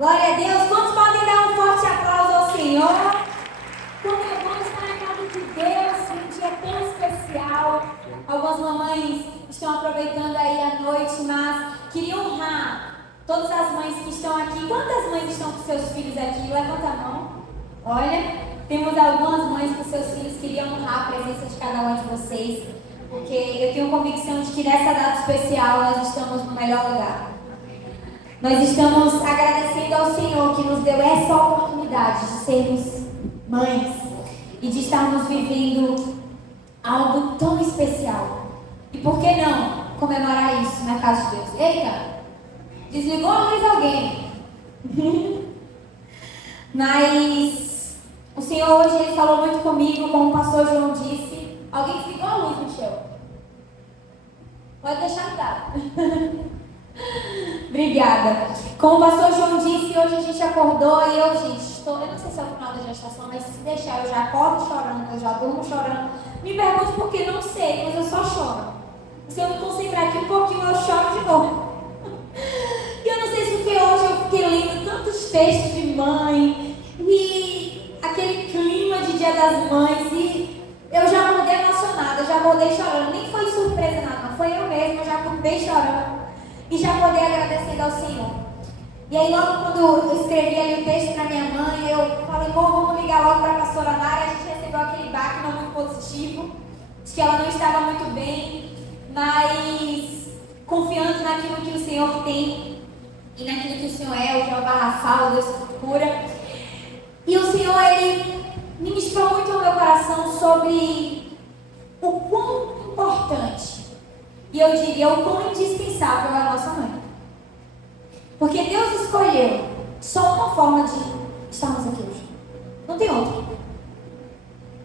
Glória a Deus. Quantos podem dar um forte aplauso ao Senhor? Como é bom estar na casa de Deus, um dia tão especial. Algumas mamães estão aproveitando aí a noite, mas queria honrar todas as mães que estão aqui. Quantas mães estão com seus filhos aqui? Levanta a mão. Olha, temos algumas mães com seus filhos. Queria honrar a presença de cada uma de vocês, porque eu tenho convicção de que nessa data especial nós estamos no melhor lugar. Nós estamos agradecendo ao Senhor que nos deu essa oportunidade de sermos mães e de estarmos vivendo algo tão especial. E por que não comemorar isso na casa de Deus? Eita! Desligou a luz alguém? Mas o Senhor hoje ele falou muito comigo, como o pastor João disse. Alguém desligou a luz, Michel? Pode deixar ligado. Obrigada. Como o pastor João disse, hoje a gente acordou e eu não sei se é o final da gestação, mas se deixar, eu já acordo chorando, eu já durmo chorando. Me pergunte por que, não sei, mas eu só choro. Se eu me concentrar aqui um pouquinho, eu choro de novo. E eu não sei se porque hoje eu fiquei lendo tantos textos de mãe e aquele clima de Dia das Mães e eu já acordei emocionada, já acordei chorando. Nem foi surpresa nada, não foi eu mesma, eu já acordei chorando. E já acordei agradecendo ao Senhor. E aí logo quando eu escrevi ali o texto para minha mãe, eu falei, vamos ligar logo para a pastora Nara. A gente recebeu aquele baque não muito positivo, de que ela não estava muito bem, mas confiando naquilo que o Senhor tem e naquilo que o Senhor é, o Jeová Rafa, o Deus que cura. E o Senhor, ele ministrou muito ao meu coração sobre o quão importante, e eu diria o quão indispensável é a nossa mãe. Porque Deus escolheu só uma forma de estarmos aqui hoje. Não tem outra.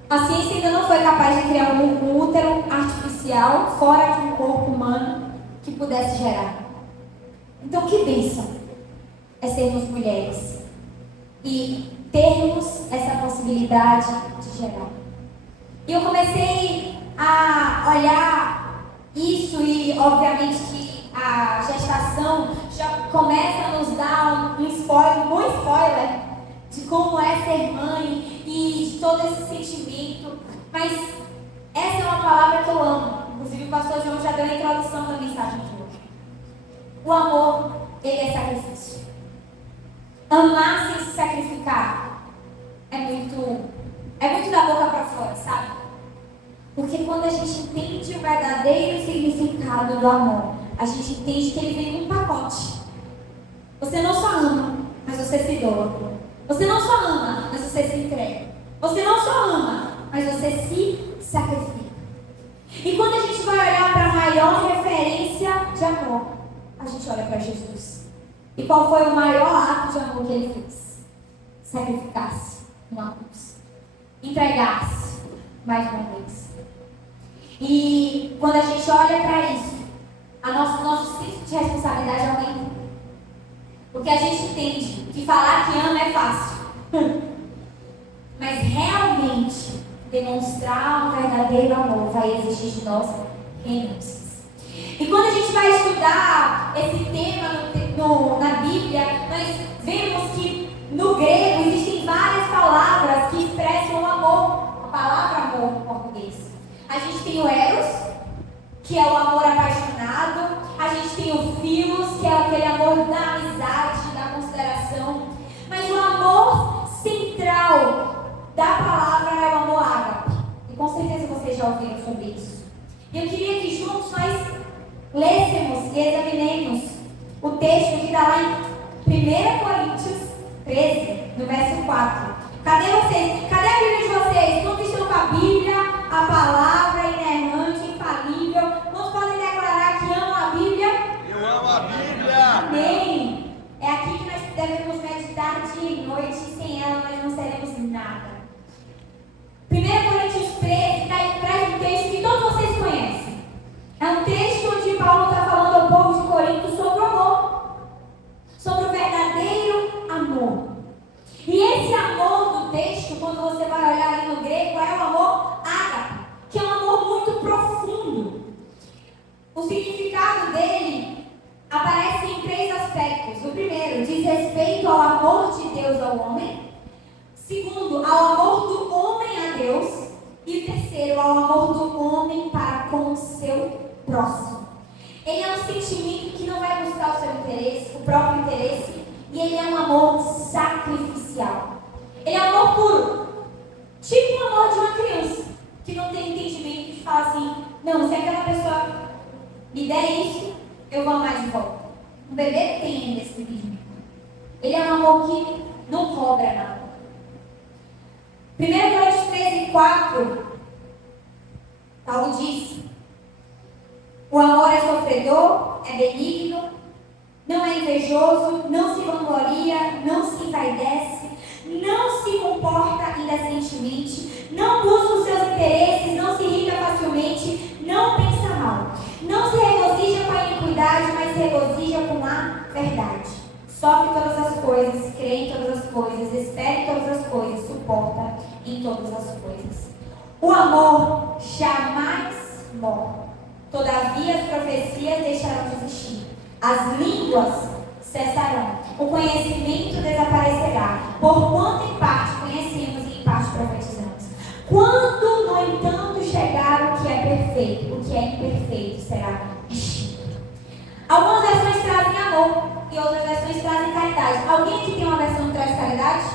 A ciência ainda não foi capaz de criar um útero artificial fora de um corpo humano que pudesse gerar. Então que bênção é sermos mulheres e termos essa possibilidade de gerar. E eu comecei a olhar isso e, obviamente, que a gestação já começa a nos dar um spoiler, um bom spoiler de como é ser mãe e de todo esse sentimento. Mas essa é uma palavra que eu amo. Inclusive, o pastor João já deu a introdução da mensagem de hoje. O amor, ele é sacrifício. Amar sem se sacrificar é muito da boca para fora, sabe? Porque quando a gente entende o verdadeiro significado do amor, a gente entende que ele vem num pacote. Você não só ama, mas você se doa. Você não só ama, mas você se entrega. Você não só ama, mas você se sacrifica. E quando a gente vai olhar para a maior referência de amor, a gente olha para Jesus. E qual foi o maior ato de amor que ele fez? Sacrificar-se numa cruz. Entregar-se mais uma vez. E quando a gente olha para isso, nosso senso de responsabilidade aumenta. Porque a gente entende que falar que ama é fácil. Mas realmente demonstrar um verdadeiro amor vai exigir de nós renúncias. E quando a gente vai estudar esse tema na Bíblia, nós vemos que no grego existem várias palavras que expressam o amor. A palavra amor em português. A gente tem o eros, que é o amor apaixonado. A gente tem o philos, que é aquele amor da amizade, da consideração. Mas o amor central da palavra é o amor ágape. E com certeza vocês já ouviram sobre isso. E eu queria que juntos nós lêssemos e examinemos o texto que está lá em 1 Coríntios 13, no verso 4. Cadê vocês? Cadê a Bíblia de vocês? Quantos estão com a Bíblia, a palavra inerrante, infalível? Quantos podem declarar que amam a Bíblia? Eu amo a Bíblia! Amém! É aqui que nós devemos meditar dia e noite, e sem ela nós não seremos nada. 1 Coríntios 13 traz um texto que todos vocês conhecem. É um texto onde Paulo está falando ao povo de Corinto sobre o amor. Sobre o verdadeiro amor. E esse amor do texto, quando você vai olhar ali no grego, é o amor ágape, que é um amor muito profundo. O significado dele aparece em 3 aspectos. O primeiro, de diz respeito ao amor de Deus ao homem. Segundo, ao amor do homem a Deus. E o terceiro, ao amor do homem para com o seu próximo. Ele é um sentimento que não vai buscar o seu interesse, o próprio interesse. E ele é um amor sacrificial. Ele é um amor puro. Tipo o amor de uma criança, que não tem entendimento de falar assim, não, se aquela pessoa me der isso, eu vou amar de volta. O bebê tem esse entendimento. Ele é um amor que não cobra nada. 1 Coríntios 13:4, Paulo diz: o amor é sofredor, é benigno, não é invejoso, não se vangloria, não se envaidece, não se comporta indecentemente, não busca os seus interesses, não se irrita facilmente, não pensa mal, não se regozija com a iniquidade, mas se regozija com a verdade. Sofre todas as coisas, crê em todas as coisas, espera em todas as coisas, suporta em todas as coisas. O amor jamais morre. Todavia as profecias deixarão de existir. As línguas cessarão. O conhecimento desaparecerá. Porquanto em parte conhecemos e em parte profetizamos. Quando, no entanto, chegar o que é perfeito, o que é imperfeito será extinto. Algumas versões trazem amor e outras versões trazem caridade. Alguém aqui tem uma versão que traz caridade?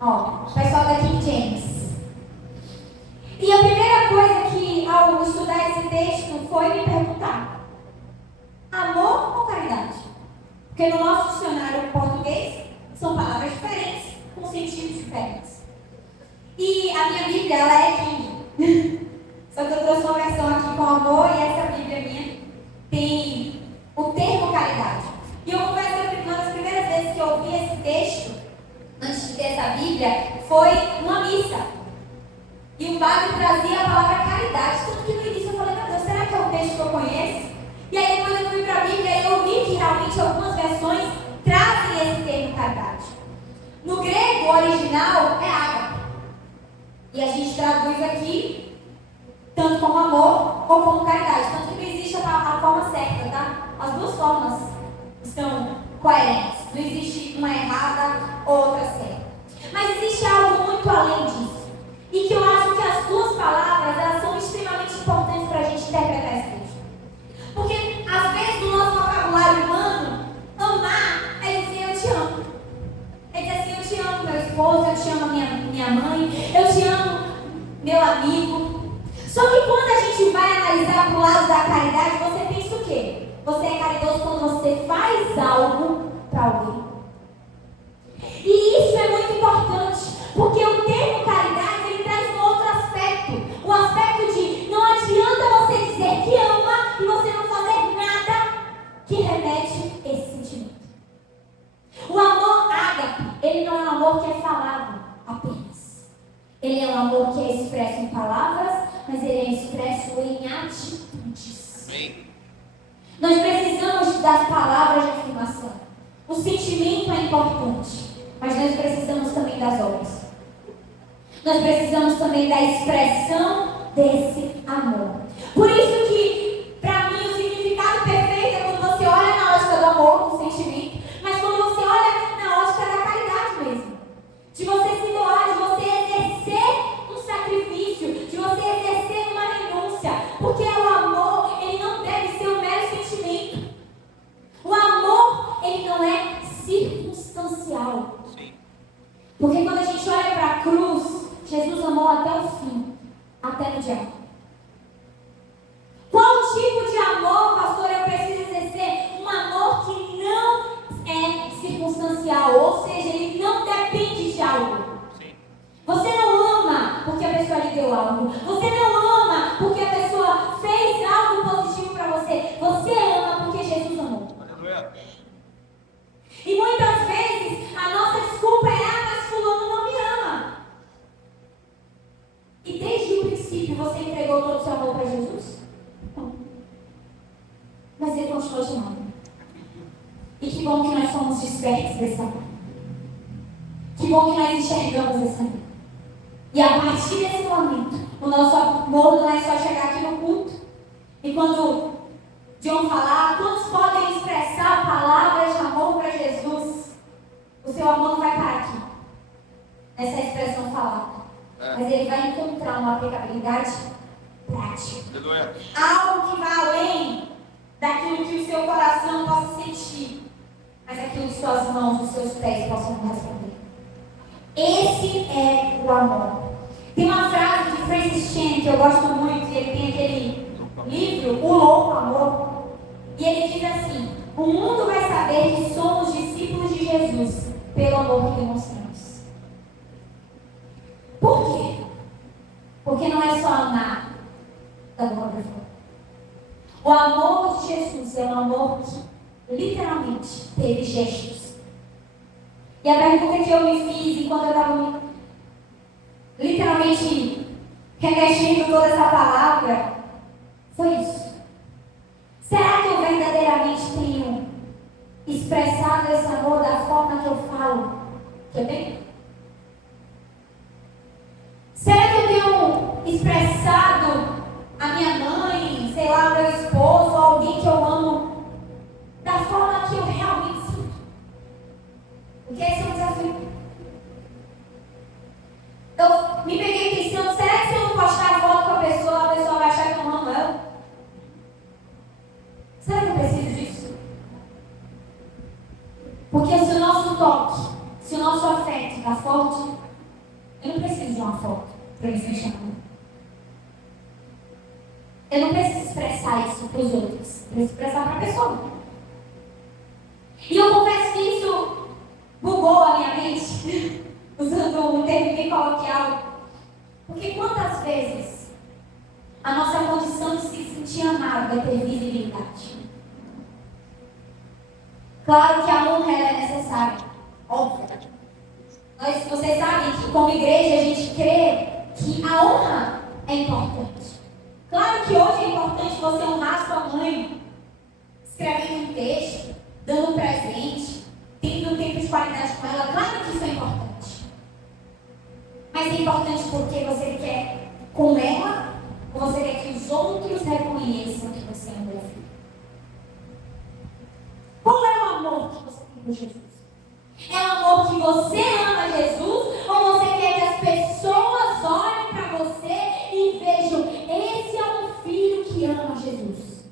Ó, o pessoal da King James. E a primeira coisa que, ao estudar esse texto, foi me perguntar: amor ou caridade? Porque no nosso dicionário português são palavras diferentes, com sentidos diferentes. E a minha Bíblia, ela é King. Só que eu trouxe uma versão aqui com amor e essa Bíblia minha tem o termo caridade. E eu confesso que uma das primeiras vezes que eu ouvi esse texto, antes de ter essa Bíblia, foi numa missa. E o padre trazia a palavra caridade. Tanto que no início eu falei, meu Deus, será que é um texto que eu conheço? E aí depois eu fui para a Bíblia e eu vi que realmente algumas versões trazem esse termo caridade. No grego original é ágape. E a gente traduz aqui tanto como amor ou como caridade. Tanto que não existe a forma certa, tá? As duas formas estão coerentes. Não existe uma errada ou outra certa. Mas existe algo muito além disso. E que eu acho que as duas palavras, elas são extremamente importantes para a gente interpretar esse texto. Porque, às vezes, no nosso vocabulário humano, amar é dizer eu te amo. É dizer assim, eu te amo meu esposo, eu te amo minha mãe, eu te amo meu amigo. Só que quando a gente vai analisar para o lado da caridade, você pensa o quê? Você é caridoso quando você faz algo para alguém. E isso é muito importante, porque o termo caridade, ele traz um outro aspecto. O aspecto de não adianta você dizer que ama e você não fazer nada que remete esse sentimento. O amor ágape, ele não é um amor que é falado apenas. Ele é um amor que é expresso em palavras, mas ele é expresso em atitudes. Nós precisamos das palavras de afirmação. O sentimento é importante, mas nós precisamos também das obras. Nós precisamos também da expressão desse amor. Por isso que, para mim, o significado perfeito é quando você olha na ótica do amor, do sentimento, mas quando você olha na ótica da caridade mesmo. De você se doar, de você exercer um sacrifício, de você exercer uma renúncia. Porque o amor, ele não deve ser um mero sentimento. O amor, ele não é circunstancial. Porque quando a gente olha para a cruz, Jesus amou até o fim, até no diabo. Qual tipo de amor, pastor, eu preciso exercer? Um amor que não é circunstancial, ou seja, ele não depende de algo. Você não ama porque a pessoa lhe deu algo. Você não ama porque a pessoa fez algo positivo para você. Você ama porque Jesus amou. E muitas vezes a nossa desculpa é: mas fulano não me ama. E desde o princípio você entregou todo o seu amor para Jesus? Não. Mas ele continua te amando. E que bom que nós somos despertos desse amor. Que bom que nós enxergamos esse amor. E a partir desse momento, o nosso amor não é só chegar aqui no culto e quando de um falar? Quantos podem expressar palavras de amor para Jesus? O seu amor não vai parar aqui, nessa expressão falada. Mas ele vai encontrar uma aplicabilidade prática. Algo que vai além daquilo que o seu coração possa sentir, mas aquilo que suas mãos, os seus pés possam responder. Esse é o amor. Tem uma frase de Francis Chan que eu gosto muito, e ele tem aquele livro, O Louco Amor, e ele diz assim: o mundo vai saber que somos discípulos de Jesus pelo amor que demonstramos. Por quê? Porque não é só amar da boca para fora. O amor de Jesus é um amor que literalmente teve gestos. E a pergunta que eu me fiz enquanto eu estava literalmente revestindo toda essa palavra foi isso. Será que eu verdadeiramente tenho expressado esse amor da forma que eu falo que eu tenho? Será que eu tenho expressado a minha mãe, sei lá, meu esposo, alguém que eu amo, da forma que eu realmente sinto? Porque esse é um desafio. Eu me peguei pensando, será que se eu não postar foto com a pessoa vai achar que eu não amo ela? Será que eu preciso disso? Porque se o nosso toque, se o nosso afeto está forte, eu não preciso de uma foto para me sentir amor. Eu não preciso expressar isso para os outros, eu preciso expressar para a pessoa. E eu confesso que isso bugou a minha mente, usando um termo bem coloquial. Porque quantas vezes a nossa condição de se sentir amado vai ter visibilidade? Claro que a honra ela é necessária, óbvio. Vocês sabem que como igreja a gente crê que a honra é importante. Claro que hoje é importante você honrar sua mãe, escrevendo um texto, dando um presente, tendo um tempo de qualidade com ela. Claro que isso é importante. Mas é importante porque você quer com ela, ou você quer que os outros reconheçam que você é um bom filho? Qual é o amor que você tem por Jesus? É o amor que você ama Jesus, ou você quer que as pessoas olhem para você e vejam, esse é um filho que ama Jesus?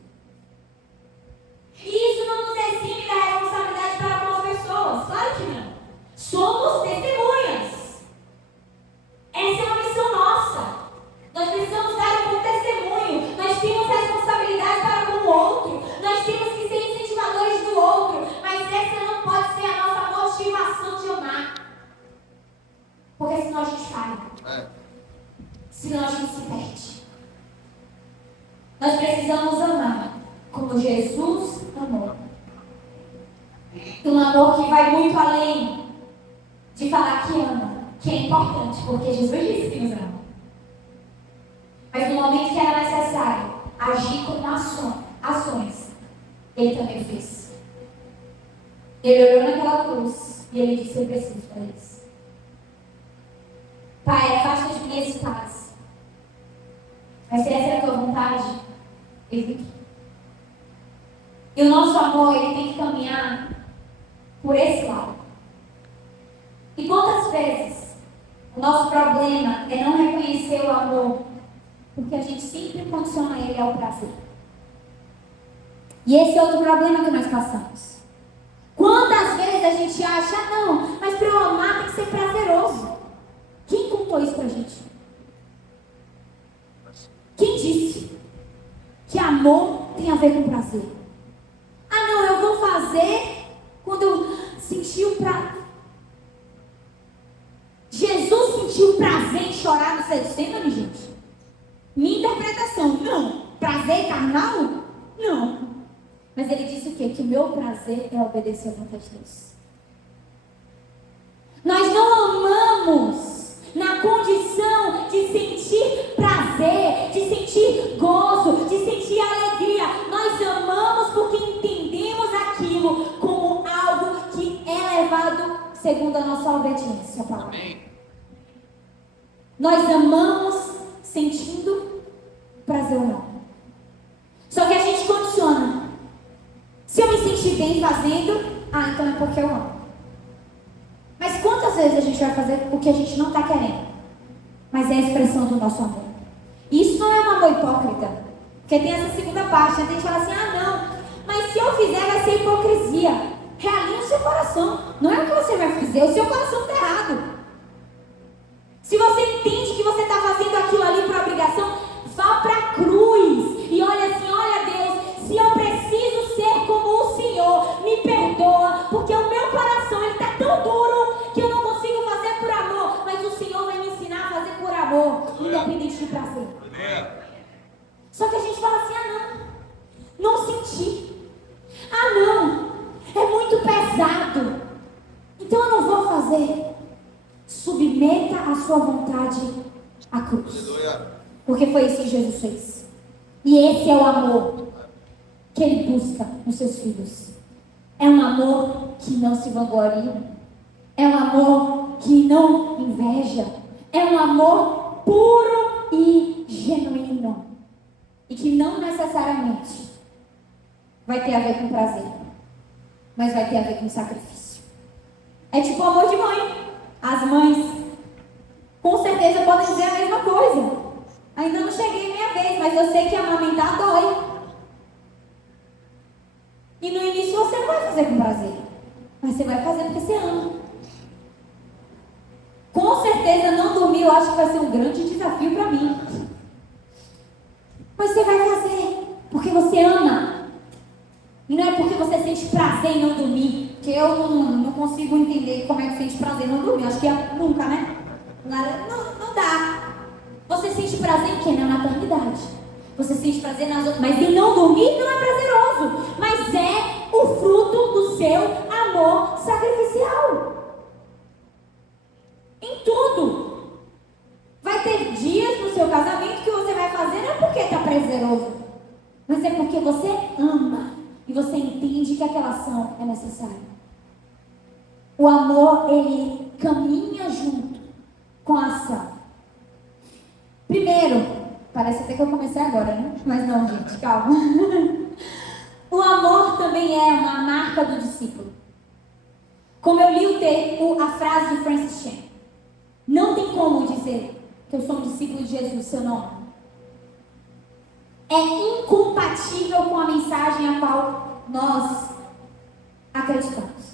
E isso não nos exime da responsabilidade para com as pessoas, claro que não. Somos testemunhas. Essa é uma missão nossa. Nós precisamos dar um bom testemunho. Nós temos responsabilidade para com o outro. Nós temos que ser incentivadores do outro. Mas essa não pode ser a nossa motivação de amar. Porque senão a gente falha. Senão a gente se perde. Nós precisamos amar como Jesus amou. Um amor que vai muito além de falar que ama, que é importante, porque Jesus disse que nos ama. Mas no momento que era necessário agir com ações, ele também fez. Ele olhou naquela cruz e ele disse: eu preciso para isso. Pai, afasta de mim esse cálice. Mas se essa é a tua vontade, evita. E o nosso amor, ele tem que caminhar por esse lado. E quantas vezes o nosso problema é não reconhecer o amor, porque a gente sempre condiciona ele ao prazer. E esse é outro problema que nós passamos. Quantas vezes a gente acha, não, mas para eu amar tem que ser prazeroso. Quem contou isso pra gente? Quem disse que amor tem a ver com prazer? Ah, não, eu vou fazer quando eu sentir o prazer. Jesus sentiu prazer em chorar no Getsemane, gente? Minha interpretação, não. Prazer carnal? Não. Mas ele disse o quê? Que o meu prazer é obedecer à vontade de Deus. Nós não amamos na condição de sentir prazer, de sentir gozo, de sentir alegria. Nós amamos porque entendemos aquilo como algo que é levado segundo a nossa obediência à palavra. Nós amamos sentindo prazer ou não. Só que a gente condiciona. bem fazendo, então é porque eu amo. Mas quantas vezes a gente vai fazer o que a gente não está querendo? Mas é a expressão do nosso amor. E isso não é um amor hipócrita. Porque tem essa segunda parte, né? Tem gente que fala assim, não, mas se eu fizer vai ser hipocrisia. Realinha o seu coração. Não é o que você vai fazer, o seu coração está errado. Se você entende que você está fazendo aquilo ali por obrigação, vá para a cruz e olha assim, olha Deus, se eu preciso ser como o Senhor, me perdoa, porque o meu coração está tão duro que eu não consigo fazer por amor, mas o Senhor vai me ensinar a fazer por amor, independente do prazer. Só que a gente fala assim, não senti, não, é muito pesado, então eu não vou fazer. Submeta a sua vontade à cruz. Porque foi isso que Jesus fez. E esse é o amor que Ele busca nos seus filhos. É um amor que não se vangloria. É um amor que não inveja. É um amor puro e genuíno. E que não necessariamente vai ter a ver com prazer, mas vai ter a ver com sacrifício. É tipo o amor de mãe. As mães, com certeza, podem dizer a mesma coisa. Ainda não cheguei a minha vez, mas eu sei que amamentar dói. E no início você não vai fazer com prazer, mas você vai fazer porque você ama. Com certeza, não dormir, eu acho que vai ser um grande desafio para mim. Mas você vai fazer porque você ama. E não é porque você sente prazer em não dormir, que eu não consigo entender como é que sente prazer em não dormir. Acho que nunca, né? Não dá. Você sente prazer em quê? Na maternidade. Você sente prazer nas outras. Mas em não dormir não é prazeroso. Mas é o fruto do seu amor sacrificial. Em tudo. Vai ter dias no seu casamento que você vai fazer não é porque está prazeroso, mas é porque você ama. E você entende que aquela ação é necessária. O amor, ele caminha junto com a ação. Primeiro, parece até que eu comecei agora, né? Mas não, gente, calma. O amor também é uma marca do discípulo. Como eu li a frase de Francis Chan. Não tem como dizer que eu sou um discípulo de Jesus se eu não amo. É incompatível com a mensagem a qual nós acreditamos.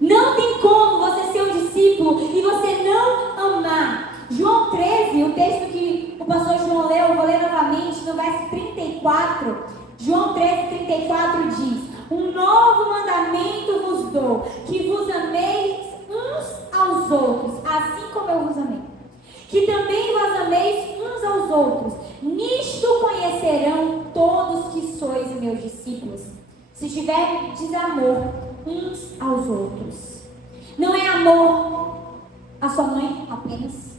Não tem como você ser um discípulo e você não amar. João 13, o texto que o pastor João leu, eu vou ler novamente, no verso 34. João 13, 34 diz: um novo mandamento vos dou, que vos ameis uns aos outros, assim como eu vos amei. Que também vos ameis uns aos outros. Nisto conhecerão todos que sois meus discípulos, se tiverdes amor uns aos outros. Não é amor à sua mãe apenas.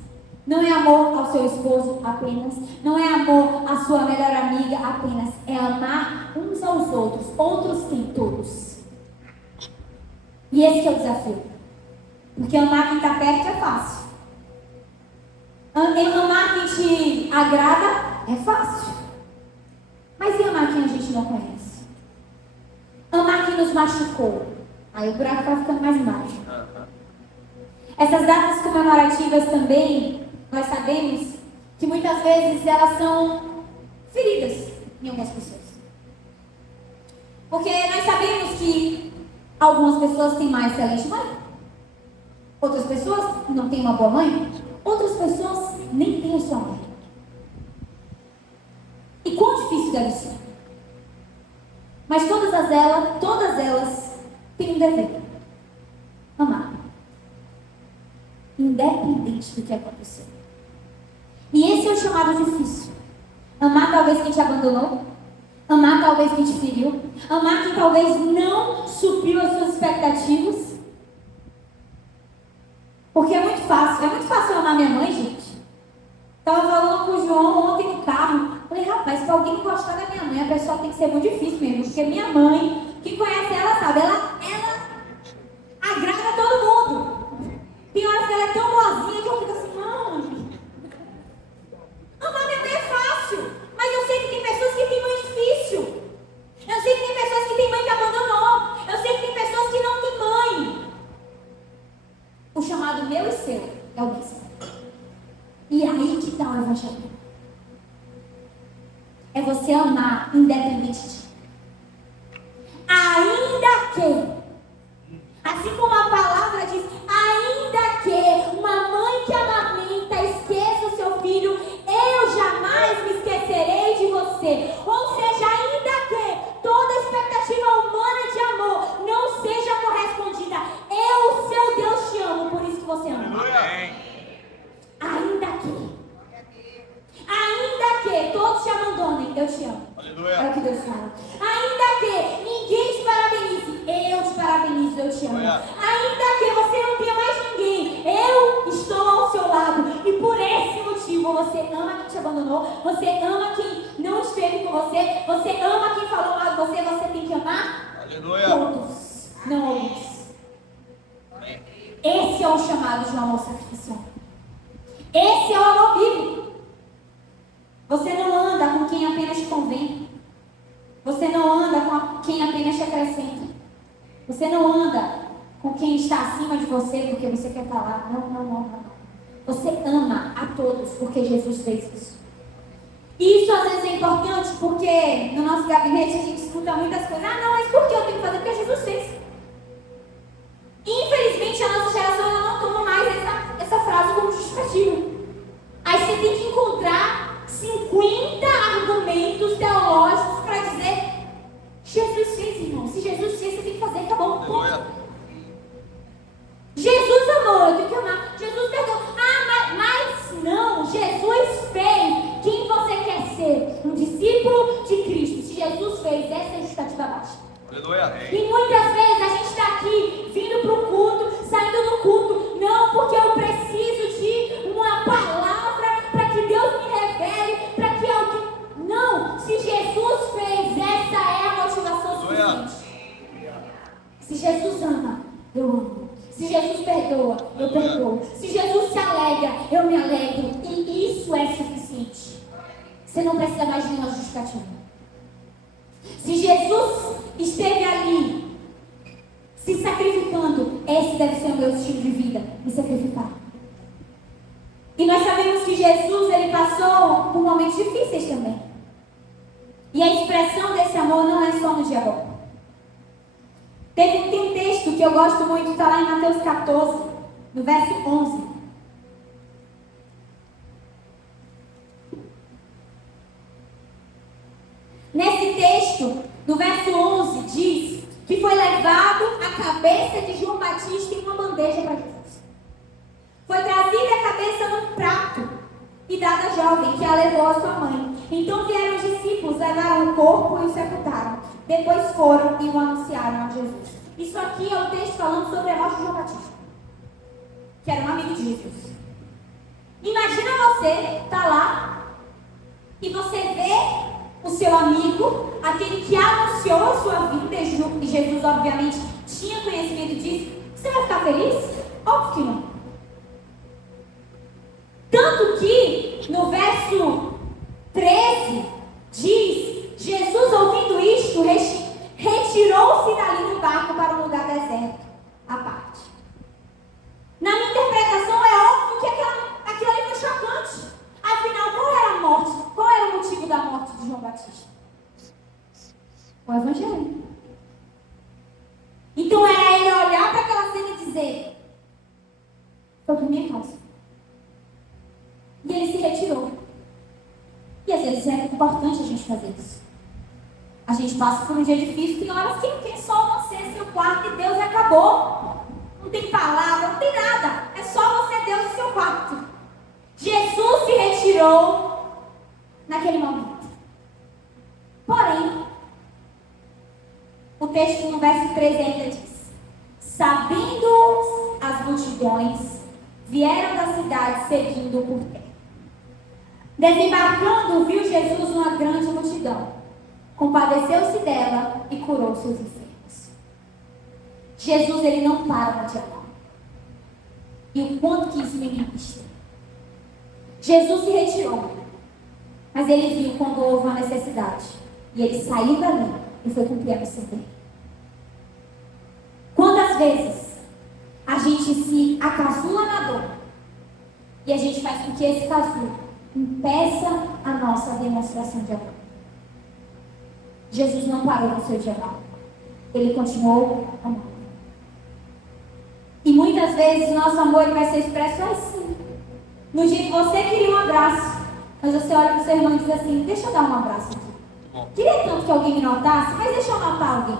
Não é amor ao seu esposo apenas. Não é amor à sua melhor amiga apenas. É amar uns aos outros. Outros têm todos. E esse que é o desafio. Porque amar quem está perto é fácil. Amar quem te agrada é fácil. Mas e amar quem a gente não conhece? Amar quem nos machucou. Aí o buraco vai ficando mais embaixo. Essas datas comemorativas também, nós sabemos que muitas vezes elas são feridas em algumas pessoas. Porque nós sabemos que algumas pessoas têm uma excelente mãe. Outras pessoas não têm uma boa mãe. Outras pessoas nem têm a sua mãe. E quão difícil deve ser. Mas todas elas têm um dever. Amar. Independente do que aconteceu. E esse é o chamado difícil. Amar talvez quem te abandonou. Amar talvez quem te feriu. Amar quem talvez não supriu as suas expectativas. Porque é muito fácil. É muito fácil amar minha mãe, gente. Estava falando com o João ontem no carro. Falei, rapaz, para alguém gostar da minha mãe, a pessoa tem que ser muito difícil mesmo. Porque minha mãe, quem conhece ela sabe, ela agrada todo mundo. Tem horas que ela é tão boazinha que eu fico assim, não. Amar minha mãe é fácil. Mas eu sei que tem pessoas que têm mãe difícil. Eu sei que tem pessoas que têm mãe que abandonou. meu e seu é o mesmo. E aí que está o evangelho. É você amar independente de. Ainda que, assim como a palavra diz, ainda que uma mãe que amamenta esqueça o seu filho, eu jamais me esquecerei de você. Ou seja, ainda que toda expectativa humana de amor não seja correspondida, eu, seu Deus, te amo, por isso que você ama. Ainda que todos te abandonem, eu te amo. Aleluia. É o que Deus fala. Ainda que ninguém te parabenize, eu te parabenizo, eu te amo. Aleluia. Ainda que você não tenha mais ninguém, eu estou ao seu lado. E por esse motivo, você ama quem te abandonou, você ama quem não esteve com você, você ama quem falou mal de você, você tem que amar Aleluia. todos, não alguns. Esse é o chamado de um amor sacrificial. Esse é o amor bíblico. Você não anda com quem apenas te convém. Você não anda com quem apenas te acrescenta. Você não anda com quem está acima de você porque você quer estar lá. Não. Você ama a todos porque Jesus fez isso. E isso às vezes é importante porque no nosso gabinete a gente escuta muitas coisas. Ah, não, mas por que eu tenho que fazer? Porque Jesus fez. Infelizmente a nossa geração ela não toma mais essa frase como justificativa. Aí você tem que encontrar 50 argumentos teológicos para dizer Jesus fez, irmão. Se Jesus fez, você tem que fazer, acabou. Aleluia. Jesus amou, eu tenho que amar. Jesus perdoou. Ah, mas não, Jesus fez. Quem você quer ser? Um discípulo de Cristo. Se Jesus fez, essa é a justificativa baixa. Aleluia. E muitas vezes a gente está aqui, vindo para o culto, saindo do culto, não porque eu preciso de uma palavra para que Deus me revele, para que alguém... Não, se Jesus fez, essa é a motivação suficiente. Se Jesus ama, eu amo. Se Jesus perdoa, eu perdoo. Se Jesus se alegra, eu me alegro. E isso é suficiente. Você não precisa mais de nenhuma justificativa. Se Jesus esteve ali, se sacrificando, esse deve ser o meu estilo de vida, me sacrificar. E nós sabemos que Jesus, ele passou por momentos difíceis também. E a expressão desse amor não é só no dia bom. Tem um texto que eu gosto muito, está lá em Mateus 14, no verso 11. Nesse texto, no verso 11, diz que foi levado a cabeça de João Batista em uma bandeja para Jesus. Foi trazida a cabeça num prato e dada à jovem, que a levou à sua mãe. Então vieram os discípulos, levaram o corpo e o sepultaram. Depois foram e o anunciaram a Jesus. Isso aqui é o texto falando sobre a morte de João Batista, que era um amigo de Jesus. Imagina você estar lá e você vê o seu amigo, aquele que anunciou a sua vida, e Jesus obviamente tinha conhecimento disso. Você vai ficar feliz? Óbvio que não. Tanto que no verso 13 diz, Jesus ouvindo isto, retirou-se dali do barco para um lugar deserto, à parte. Na minha interpretação é óbvio que aquilo ali foi chocante. Afinal, qual era a morte? Qual era o motivo da morte de João Batista? O Evangelho. Então era ele olhar para aquela cena e dizer, foi por minha causa. E ele se retirou. E às vezes é importante a gente fazer isso. A gente passa por um dia difícil, tem horas que só você, seu quarto e Deus, acabou. Não tem palavra, não tem nada. É só você, Deus e seu quarto. Jesus se retirou naquele momento. Porém, o texto no verso 13 ainda diz: sabendo as multidões, vieram da cidade seguindo por terra. Desembarcando, viu Jesus uma grande multidão. Compadeceu-se dela e curou seus enfermos. Jesus, ele não para de amar. E o quanto que isso me ministra. Jesus se retirou, mas ele viu quando houve uma necessidade. E ele saiu dali e foi cumprir a missão dele. Quantas vezes a gente se acasula na E a gente faz com que esse casulo impeça a nossa demonstração de amor. Jesus não parou no seu de amar. Ele continuou amando. E muitas vezes o nosso amor vai ser expresso assim. No dia que você queria um abraço, mas você olha para o seu irmão e diz assim: deixa eu dar um abraço aqui. Queria tanto que alguém me notasse, mas deixa eu notar alguém.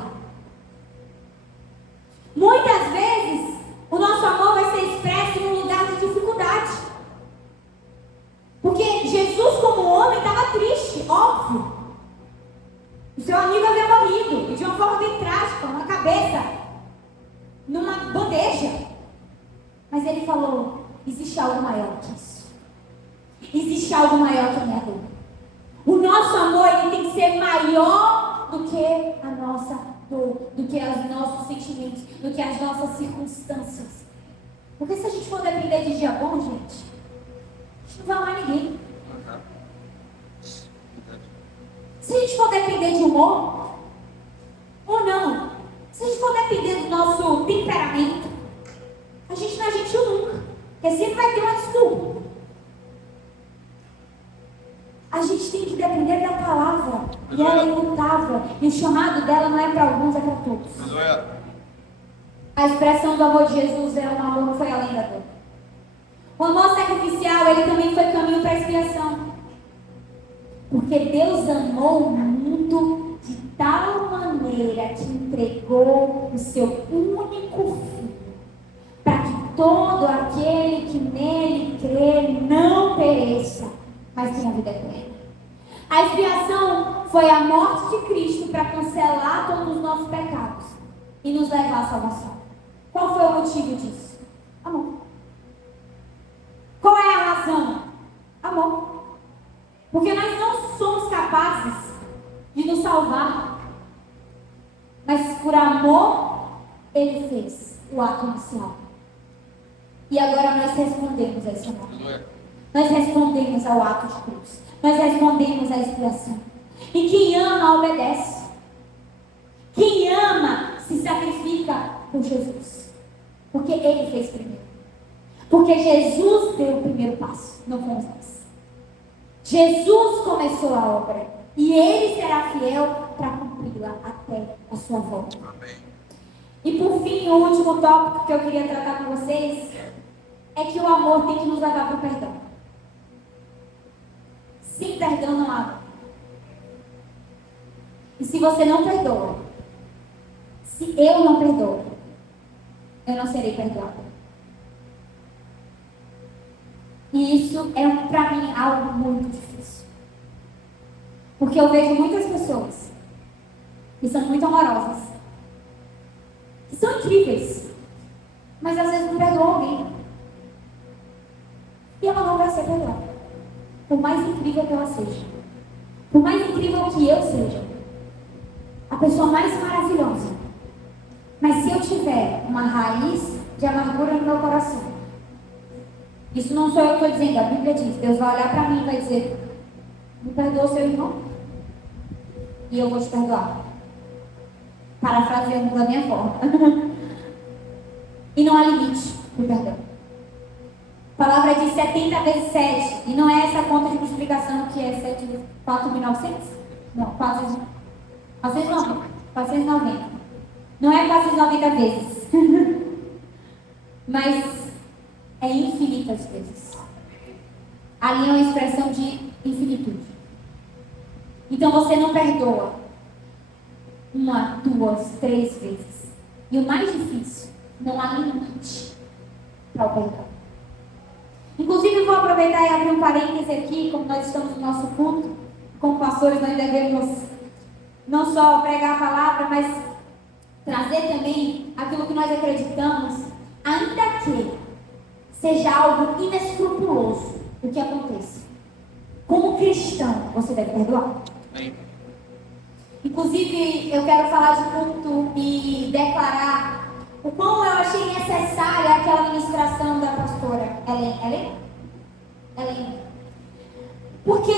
Muitas vezes o nosso amor vai ser expresso em um lugar de dificuldade. Porque Jesus, como homem, estava triste, óbvio. O seu amigo havia morrido, e de uma forma bem trágica, na cabeça, numa bandeja. Mas ele falou: existe algo maior que isso. Existe algo maior que a minha dor. O nosso amor, ele tem que ser maior do que a nossa dor, do que os nossos sentimentos, do que as nossas circunstâncias. Porque se a gente for depender de dia bom, gente, a gente não vai amar ninguém. Se a gente for depender de humor, ou não, se a gente for depender do nosso temperamento, a gente não é gentil nunca, porque sempre vai ter uma desculpa. A gente tem que depender da palavra, e ela é imutável, e o chamado dela não é para alguns, é para todos. A expressão do amor de Jesus é um amor que foi além da dor. O amor sacrificial, ele também foi caminho para a expiação. Porque Deus amou o mundo de tal maneira que entregou o seu único filho, para que todo aquele que nele crê não pereça, mas tenha vida eterna. A expiação foi a morte de Cristo para cancelar todos os nossos pecados e nos levar à salvação. Qual foi o motivo disso? Amor. Qual é a razão? Amor. Porque nós não somos capazes de nos salvar. Mas por amor, Ele fez o ato inicial. E agora nós respondemos a esse amor. Nós respondemos ao ato de cruz. Nós respondemos à expiação. E quem ama, obedece. Quem ama, se sacrifica por Jesus. Porque Ele fez primeiro. Porque Jesus deu o primeiro passo, não fomos nós. Jesus começou a obra e Ele será fiel para cumpri-la até a sua volta. Amém. E por fim, o último tópico que eu queria tratar com vocês é que o amor tem que nos levar para o perdão. Sem perdão não há. E se você não perdoa, se eu não perdoo, eu não serei perdoada. E isso é, para mim, algo muito difícil. Porque eu vejo muitas pessoas que são muito amorosas, que são incríveis, mas às vezes não perdoam alguém. E ela não vai ser perdoada. Por mais incrível que ela seja. Por mais incrível que eu seja. A pessoa mais maravilhosa. Mas se eu tiver uma raiz de amargura no meu coração, isso não sou eu que estou dizendo, a Bíblia diz. Deus vai olhar para mim e vai dizer: me perdoa seu irmão e eu vou te perdoar. Parafraseando da minha forma. E não há limite para o perdão. A palavra diz 70 vezes 7. E não é essa conta de multiplicação que é 7 vezes 4.900? Não, 490. Não é 490 vezes. Mas é infinitas vezes. Ali é uma expressão de infinitude. Então você não perdoa 1, 2, 3 vezes. E o mais difícil, não há limite para o perdão. Inclusive, vou aproveitar e abrir um parêntese aqui, como nós estamos no nosso culto, como pastores, nós devemos não só pregar a palavra, mas trazer também aquilo que nós acreditamos, ainda que seja algo inescrupuloso o que aconteça. Como cristão, você deve perdoar. Amém. Inclusive, eu quero falar de culto e declarar o quão eu achei necessária aquela ministração da pastora Ellen. Porque,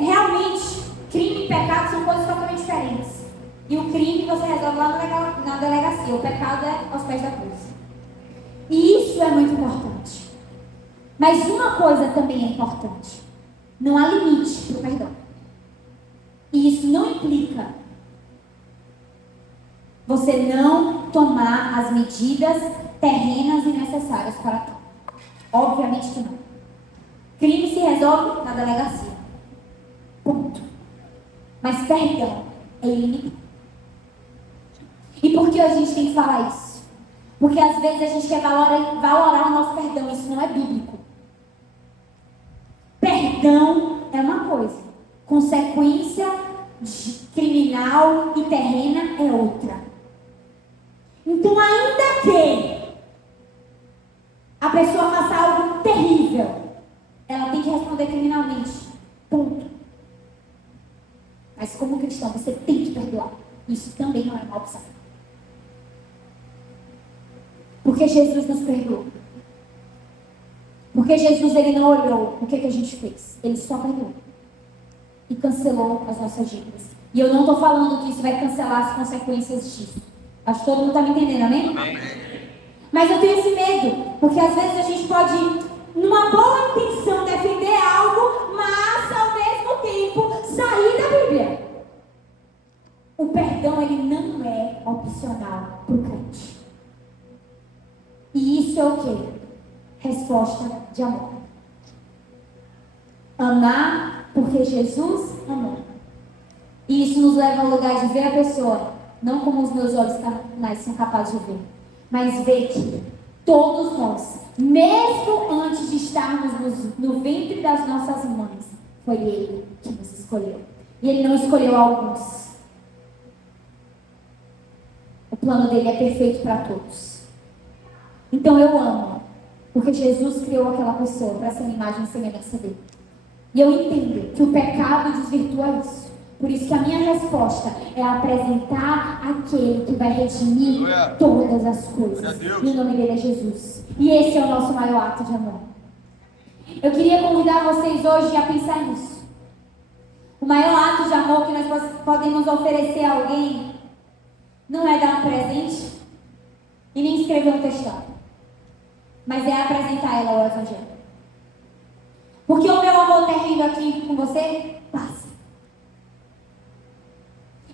realmente, crime e pecado são coisas totalmente diferentes. E o crime você resolve lá na delegacia. O pecado é aos pés da cruz. E isso é muito importante. Mas uma coisa também é importante. Não há limite para o perdão. E isso não implica você não tomar as medidas terrenas e necessárias para tal. Obviamente que não. Crime se resolve na delegacia. Ponto. Mas perdão é ilimitado. E por que a gente tem que falar isso? Porque às vezes a gente quer valorar o nosso perdão. Isso não é bíblico. Perdão é uma coisa. Consequência criminal e terrena é outra. Então, ainda que a pessoa faça algo terrível, ela tem que responder criminalmente. Ponto. Mas como cristão, você tem que perdoar. Isso também não é uma opção. Porque Jesus nos perdoou. Porque Jesus, ele não olhou o que a gente fez. Ele só perdoou. E cancelou as nossas dívidas. E eu não estou falando que isso vai cancelar as consequências disso. Acho que todo mundo está me entendendo, amém? Amém. Mas eu tenho esse medo. Porque às vezes a gente pode, numa boa intenção, defender algo, mas ao mesmo tempo sair da Bíblia. O perdão, ele não é opcional para o crente. E isso é o quê? Resposta de amor. Amar porque Jesus amou. E isso nos leva ao lugar de ver a pessoa, não como os meus olhos carnais são capazes de ver, mas ver que todos nós, mesmo antes de estarmos no ventre das nossas mães, foi Ele que nos escolheu. E Ele não escolheu alguns. O plano dele é perfeito para todos. Então eu amo, porque Jesus criou aquela pessoa para ser uma imagem e semelhança dele. E eu entendo que o pecado desvirtua isso. Por isso que a minha resposta é apresentar aquele que vai redimir todas as coisas. E o nome dele é Jesus. E esse é o nosso maior ato de amor. Eu queria convidar vocês hoje a pensar nisso. O maior ato de amor que nós podemos oferecer a alguém não é dar um presente e nem escrever um textão, mas é apresentar ela ao Evangelho. Porque o meu amor terreno aqui com você passa.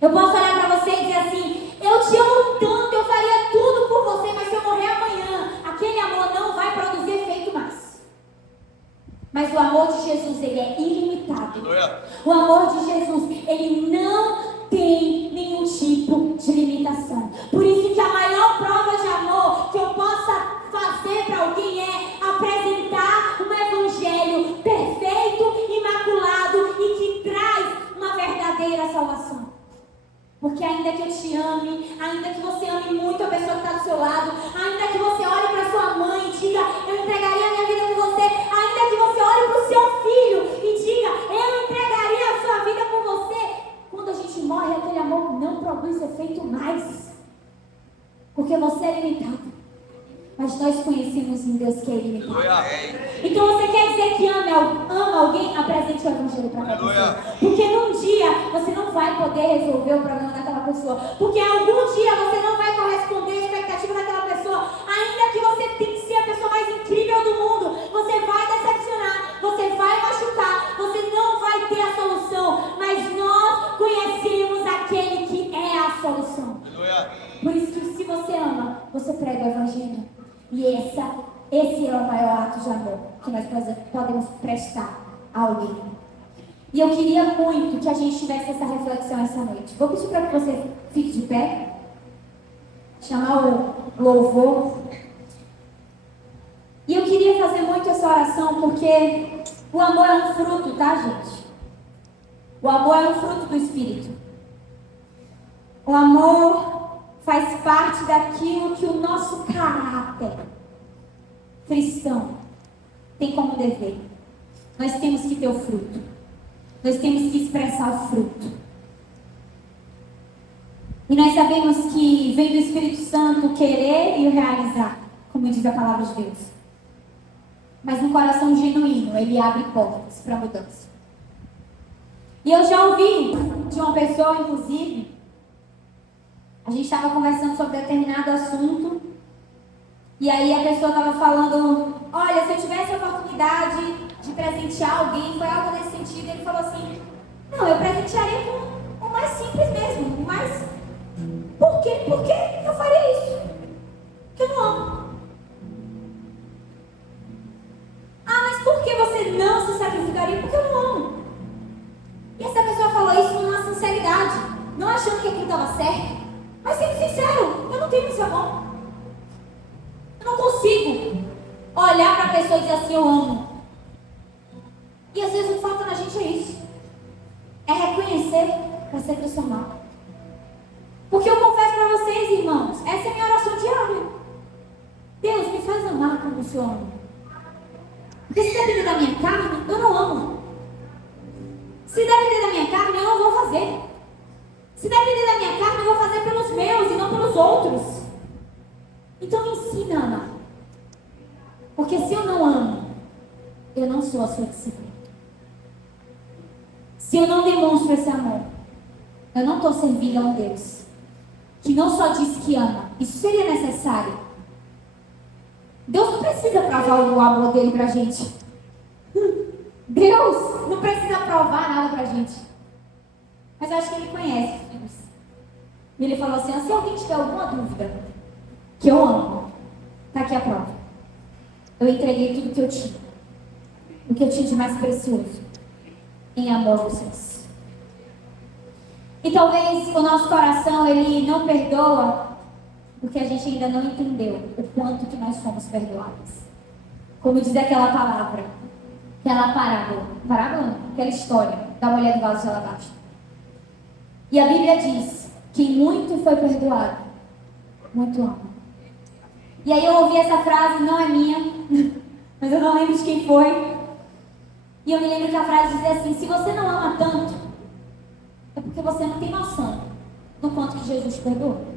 Eu posso olhar para você e dizer assim: eu te amo tanto, eu faria tudo por você, mas se eu morrer amanhã, aquele amor não vai produzir efeito mais. Mas o amor de Jesus, ele é ilimitado. O amor de Jesus, ele não tem nenhum tipo de limitação. Por isso que a maior prova de amor que eu possa fazer para alguém é apresentar um evangelho perfeito, imaculado e que traz uma verdadeira salvação. Porque ainda que eu te ame, ainda que você ame muito a pessoa que está do seu lado, ainda que você olhe para sua mãe e diga: eu entregaria a minha vida por você, ainda que você olhe para o seu filho e diga: eu entregaria a sua vida por você, quando a gente morre, aquele amor não produz efeito mais. Porque você é limitado. Mas nós conhecemos um Deus que é ilimitado. Então você quer dizer que ama alguém? Apresente o Evangelho para aquela pessoa. Porque num dia você não vai poder resolver o problema daquela pessoa. Porque algum dia você não vai corresponder à expectativa daquela pessoa. Ainda que você tenha que ser a pessoa mais incrível do mundo, você vai decepcionar, você vai machucar, você não vai ter a solução. Mas nós conhecemos aquele que é a solução. Por isso que se você ama, você prega o Evangelho. E esse é o maior ato de amor que nós podemos prestar a alguém. E eu queria muito que a gente tivesse essa reflexão essa noite. Vou pedir para que você fique de pé, chamar o louvor. E eu queria fazer muito essa oração porque o amor é um fruto, tá, gente? O amor é um fruto do Espírito. O amor faz parte daquilo que o nosso caráter cristão tem como dever. Nós temos que ter o fruto. Nós temos que expressar o fruto. E nós sabemos que vem do Espírito Santo o querer e o realizar, como diz a palavra de Deus. Mas no coração genuíno, ele abre portas para mudança. E eu já ouvi de uma pessoa, inclusive, a gente estava conversando sobre determinado assunto E aí a pessoa estava falando, olha, se eu tivesse a oportunidade de presentear alguém, foi algo nesse sentido, ele falou assim, não, eu presentearia com o mais simples mesmo, o mais... Por quê? Por que eu faria isso? Porque eu não amo. Ah, mas por que você não se sacrificaria? Porque eu não amo. E essa pessoa falou isso numa sinceridade, não achando que aquilo estava certo, mas sendo sincero, eu não tenho esse amor. Eu não consigo olhar para a pessoa e dizer assim, eu amo. E às vezes o que falta na gente é isso. É reconhecer para ser transformado. Porque eu confesso para vocês, irmãos, essa é a minha oração diária. Deus, me faz amar como o Senhor ama. Porque se depender da minha carne, eu não amo. Se depender da minha carne, eu não vou fazer. Se depender da minha carne, eu vou fazer pelos meus e não pelos outros. Então me ensina a amar. Porque se eu não amo, eu não sou a sua discípula. Se eu não demonstro esse amor, eu não estou servindo a um Deus que não só diz que ama. Isso seria necessário. Deus não precisa provar o amor dele pra gente. Deus não precisa provar nada pra gente. Mas eu acho que ele conhece os filhos. E ele falou assim, se alguém tiver alguma dúvida que eu amo, tá aqui a prova. Eu entreguei tudo que eu tinha. O que eu tinha de mais precioso. Em amor a vocês. E talvez o nosso coração, ele não perdoa porque a gente ainda não entendeu o quanto que nós fomos perdoados. Como diz aquela palavra, aquela parábola não, aquela história da mulher do vaso de alabastro. E a Bíblia diz que muito foi perdoado, muito ama. E aí eu ouvi essa frase, não é minha, mas eu não lembro de quem foi. E eu me lembro que a frase dizia assim, se você não ama tanto, é porque você não tem noção do quanto que Jesus te perdoou.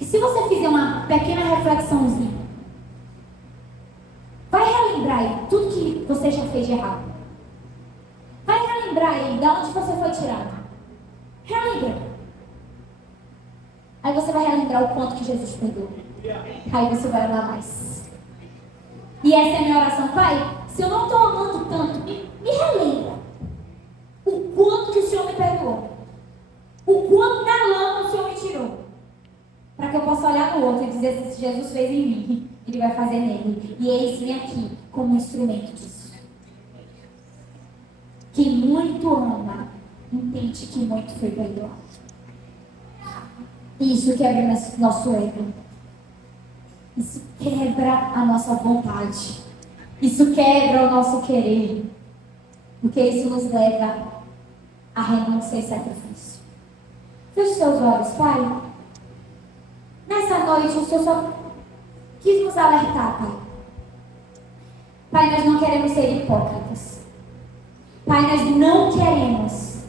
E se você fizer uma pequena reflexãozinha, vai relembrar aí tudo que você já fez de errado. Vai relembrar aí de onde você foi tirado. Relembra. Aí você vai relembrar o quanto que Jesus te perdoou. Aí você vai amar mais. E essa é a minha oração. Pai, se eu não estou amando tanto, me relembra o quanto que o Senhor me perdoou. O quanto da lama o Senhor me tirou. Para que eu possa olhar no outro e dizer, se Jesus fez em mim, Ele vai fazer nele. E eis-me aqui como instrumento disso. Quem muito ama, entende que muito foi perdoado. Isso quebra nosso ego. Isso quebra a nossa vontade. Isso quebra o nosso querer. Porque isso nos leva a renúncia e sacrifício. Feche seus olhos, Pai. Nessa noite o Senhor só quis nos alertar, Pai. Pai, nós não queremos ser hipócritas. Pai, nós não queremos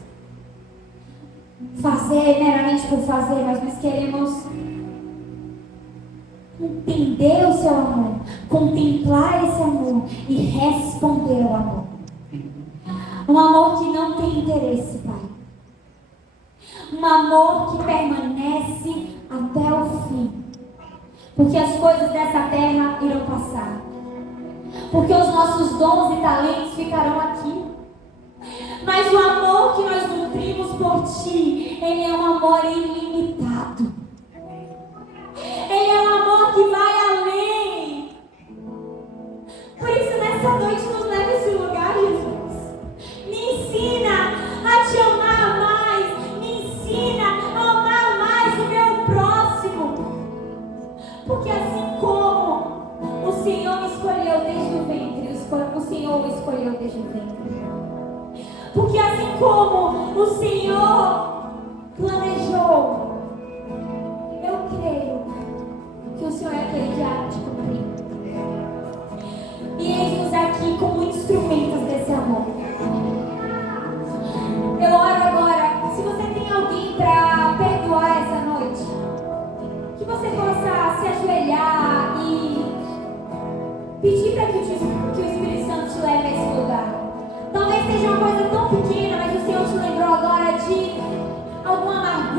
fazer meramente por fazer, mas nós queremos entender o seu amor, contemplar esse amor e responder ao amor. Um amor que não tem interesse, Pai. Um amor que permanece até o fim. Porque as coisas dessa terra irão passar. Porque os nossos dons e talentos ficarão aqui. Mas o amor que nós nutrimos por Ti, ele é um amor ilimitado. Ele é um amor que vai além. Por isso, nessa noite, nos leva a esse lugar, Jesus. Me ensina a Te amar mais. Me ensina a amar mais o meu próximo. Porque assim como o Senhor me escolheu desde o ventre, o Senhor me escolheu desde o ventre. Porque assim como o Senhor planejou, eu creio que o Senhor é aquele que há de cumprir. E eis-nos aqui como instrumentos desse amor. Eu oro agora, se você tem alguém para perdoar essa noite, que você possa se ajoelhar e pedir para que o Espírito Santo te leve a esse lugar. Talvez seja uma coisa tão pequena, mas o Senhor te lembrou agora de alguma amargura.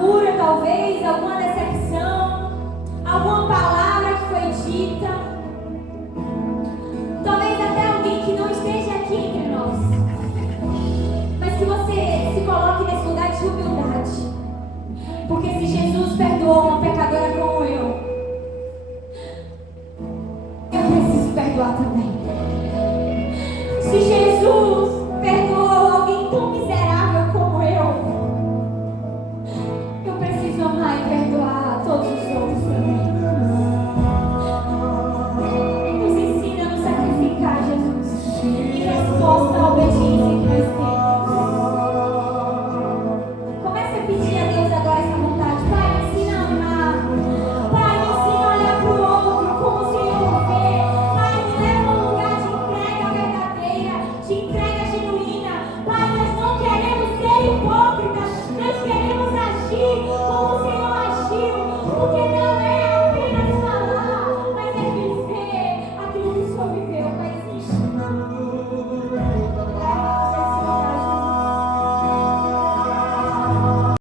lá também.